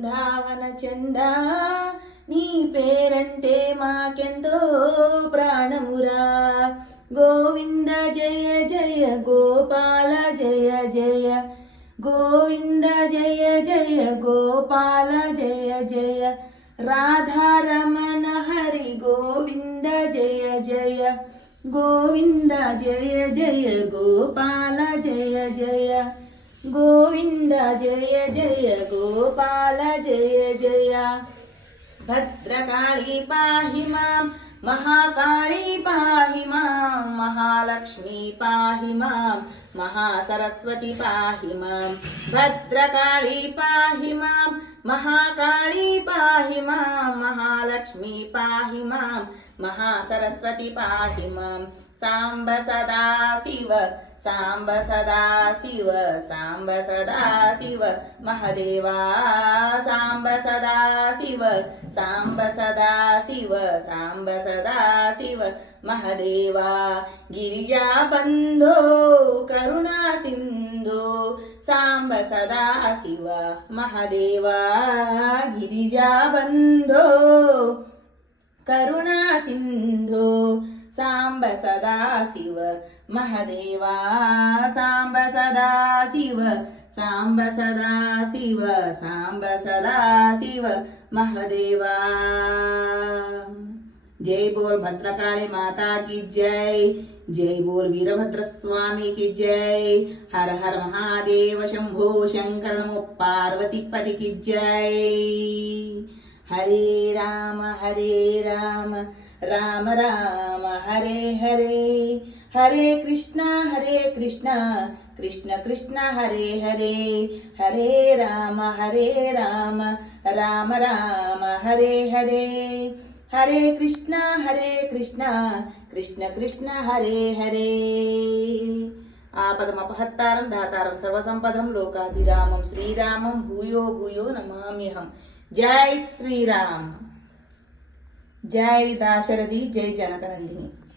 బృందావన చంద నీ పేరంటే మాకెంతో ప్రాణమురా. గోవింద జయ జయ గోపాల జయ జయ గోవింద జయ జయ గోపాల జయ జయ రాధారమణ హరి గోవింద జయ జయ గోవింద జయ జయ గోపాల జయ జయ గోవింద జయ జయ గోపాల జయ జయ భద్రకాళీ పాహి మాం మహాకాళీ పాహి మాం మహాలక్ష్మీ పాహి మాం మహాసరస్వతి పాహి మాం భద్రకాళీ పాహి మాం మహాకాళీ పాహి మాం మహాలక్ష్మీ పాహి మాం మహాసరస్వతి పాహి మాం సాంబ సదా శివ సాంబ సదా శివ సాంబ సదా శివ మహదేవా సాంబ సదా శివ సాంబ సదా శివ సాంబ సదా శివ మహదేవా గిరిజా బంధో కరుణా సింధు సాంబ సదా శివ మహదేవా గిరిజా బంధో కరుణా సింధు సాంబ సదా శివ మహదేవా సాంబ సదా శివ సాంబ సదా శివ సాంబ సదా శివ మహదేవా. జై బోల్ భద్రకాళి మాతా की जय, जय बोल वीरभद्र स्वामी की जय. हर हर महादेव शंभो शंकर नमो पार्वती पति की जय. हरे राम राम राम हरे हरे, हरे कृष्णा कृष्ण कृष्ण हरे हरे, हरे राम राम राम हरे हरे, हरे कृष्णा कृष्ण कृष्ण हरे हरे. आपदमपहत्तारं दातारं सर्वसंपदं लोकाभिरामं श्रीरामं भूयो भूयो नमाम्यहं. जय श्रीराम. जय दाशरथी, जय जनकनंदिनी.